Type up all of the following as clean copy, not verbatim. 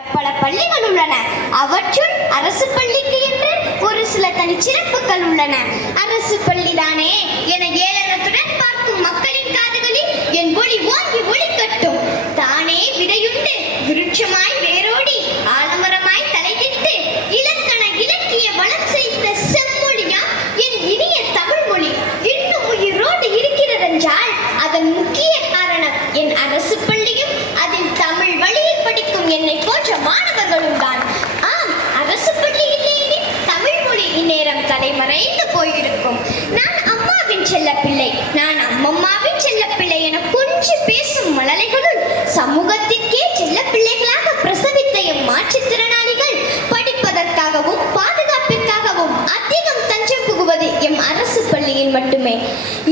பல பள்ளிகள் உள்ளன. அவற்றுள் அரசு பள்ளிக்கு என்று ஒரு சில தனிச்சிறப்புகள் உள்ளன. அரசு பள்ளிதானே என ஏளனத்துடன் பார்க்கும் மக்களின் காதுகளில் என் ஒளி ஓங்கி ஒளிக்கட்டும். தானே விதையுண்டு விருட்சமாய் வேரோடி ஆலமரமாய் தலைதிட்டு இலக்கண இலக்கிய வளம் செய்த செம்மொழியா என் இனிய தமிழ் மொழி இன்னும் உயிரோடு இருக்கிறதென்றால் அதன் முக்கிய காரணம் என் அரசு பள்ளியும் அதில் தமிழ் வழியில் படிக்கும் என்னை போன்ற மாணவர்களும் தான். ஆம், அரசு பள்ளி இல்லையெனில் தமிழ் மொழி இந்நேரம் தலைமறைந்து போயிருக்கும். நான் அம்மாவின் செல்ல பிள்ளை, நான் அம்மம்மாவின் செல்ல பிள்ளை என கொஞ்சி பேசும் மழலைகளுள் சமூகத்திற்கே செல்ல பிள்ளைகளாக பிரசவித்த எம் மாற்றுத்திறனாளிகள் படிப்பதற்காகவும் பாதுகாப்பிற்காகவும் அதிகம் தஞ்சம் புகுவது எம் அரசு பள்ளியில் மட்டுமே.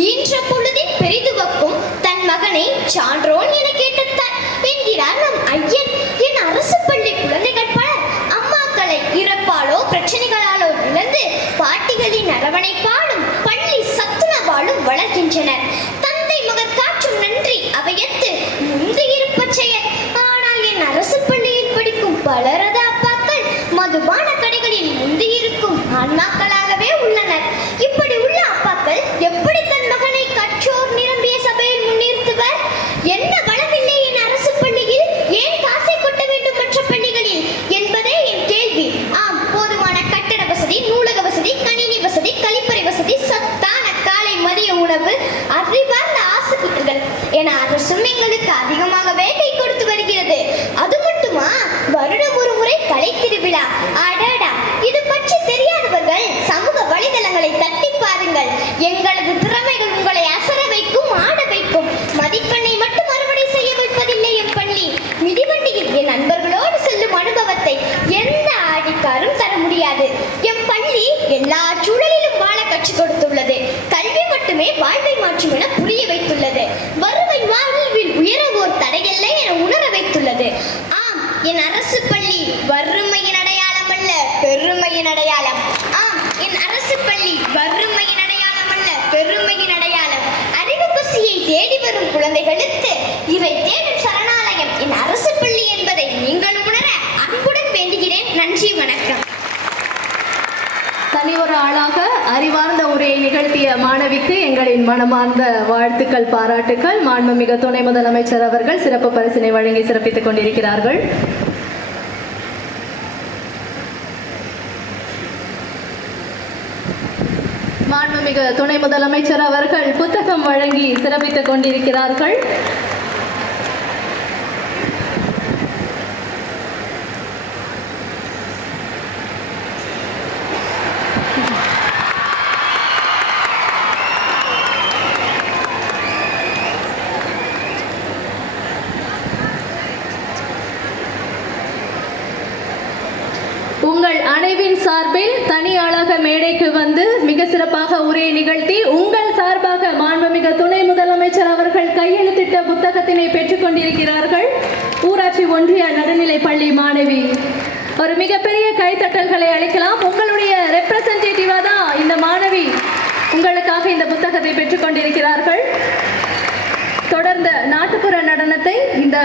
ஈன்ற பொழுதில் பெரிதுவக்கும் தன் மகனை சான்றோன் என கேட்டுத்தான் என்கிறார் நம் ஐயன். என் அரசு பள்ளி குழந்தைகள் பலர் அம்மாக்களை இறப்பாலோ பிரச்சனைகளாலோ இழந்து பாட்டிகளின் அரவணைப்பாலும் பள்ளி சத்துணவாலும் வளர்கின்றனர். தந்தை மகர் காற்றும் நன்றி அவையத்து முந்து இருப்ப செயல். ஆனால் என் அரசு பள்ளியில் படிக்கும் பலரது அப்பாக்கள் மதுபான கடைகளில் முந்தி இருக்கும் ஆன்மாக்களாகவே உள்ளனர். இப்படி உள்ள அப்பாக்கள் எப்படி தன் மகனை கற்றோர் நிரம்பிய சபையில் முன்னிறுத்துவர்? என்ன வளமில்லை என் அரசு பள்ளியில்? ஏன் காசை கொட்ட வேண்டும் மற்ற பள்ளிகளில் என்பதே என் கேள்வி. ஆம், போதுமான கட்டட வசதி, நூலக வசதி, கணினி வசதி, கழிப்பறை வசதி, சத்தான காலை மதிய உணவு, அறிவார்ந்த ஆசிரியர்கள் என அரசும் எங்களுக்கு அதிகமாகவே கை கொடுத்து வருகிறது. அது மட்டுமா, வருடம் ஒரு முறை கலை திருவிழா. அடடா, இது பற்றி தெரியாதவர்கள் சமூக வலைதளங்களை தட்டி பாருங்கள். எங்களது திறமைகள் உங்களை அசர வைக்கும், ஆட வைக்கும். மதிப்பெண்ணை மட்டும் அறுவடை செய்ய வைப்பதில்லை எம் பள்ளி. மிதிவண்டியில் என் நண்பர்களோடு செல்லும் அனுபவத்தை எந்த ஆடிக்காரும் தர முடியாது. எம் பள்ளி எல்லா சூழலிலும் வாழ கற்றுக் கொடுத்துள்ளது. கல்வி மட்டுமே வாழ்வை மாற்றும் என புரிய வைத்துள்ளது. வறுமை வாழ்வில் உயரவோர் தடையில்லை என உணர வைத்துள்ளது. ஆம், என் அரசு பள்ளி வறுமையின் அடையாளம் அல்ல, பெருமையின் அடையாளம். ஆம், என் அரசு பள்ளி வறுமையின் அடையாளம் அல்ல, பெருமையின் அடையாளம். அறிவு பசியை தேடி வரும் குழந்தைகளுக்கு இவை தேடும் சரணாலயம் என் அரசு பள்ளி என்பதை நீங்களும் உணர அன்புடன் வேண்டுகிறேன். நன்றி, வணக்கம். தனி ஒரு ஆளாக அறிவார்ந்த உரையை நிகழ்த்திய மாணவிக்கு எங்களின் மனமார்ந்த வாழ்த்துக்கள், பாராட்டுக்கள். மாண்புமிகு துணை முதலமைச்சர் அவர்கள் சிறப்பு பரிசினை வழங்கி சிறப்பித்துக் கொண்டிருக்கிறார்கள். மாண்புமிகு துணை முதலமைச்சர் அவர்கள் புத்தகம் வழங்கி சிறப்பித்துக் கொண்டிருக்கிறார்கள். உங்கள் அனைவின் சார்பில் தனியாளாக மேடைக்கு வந்து மிக சிறப்பாக உரையை நிகழ்த்தி உங்கள் சார்பாக மாண்புமிகு துணை முதலமைச்சர் அவர்கள் கையெழுத்திட்ட புத்தகத்தினை பெற்றுக் கொண்டிருக்கிறார்கள். ஊராட்சி ஒன்றிய நடுநிலை பள்ளி மாணவி. ஒரு மிகப்பெரிய கைத்தட்டல்களை அளிக்கலாம். உங்களுடைய ரெப்ரசன்டேட்டிவா தான் இந்த மாணவி உங்களுக்காக இந்த புத்தகத்தை பெற்றுக் கொண்டிருக்கிறார்கள். தொடர்ந்த நாட்டுப்புற நடனத்தை இந்த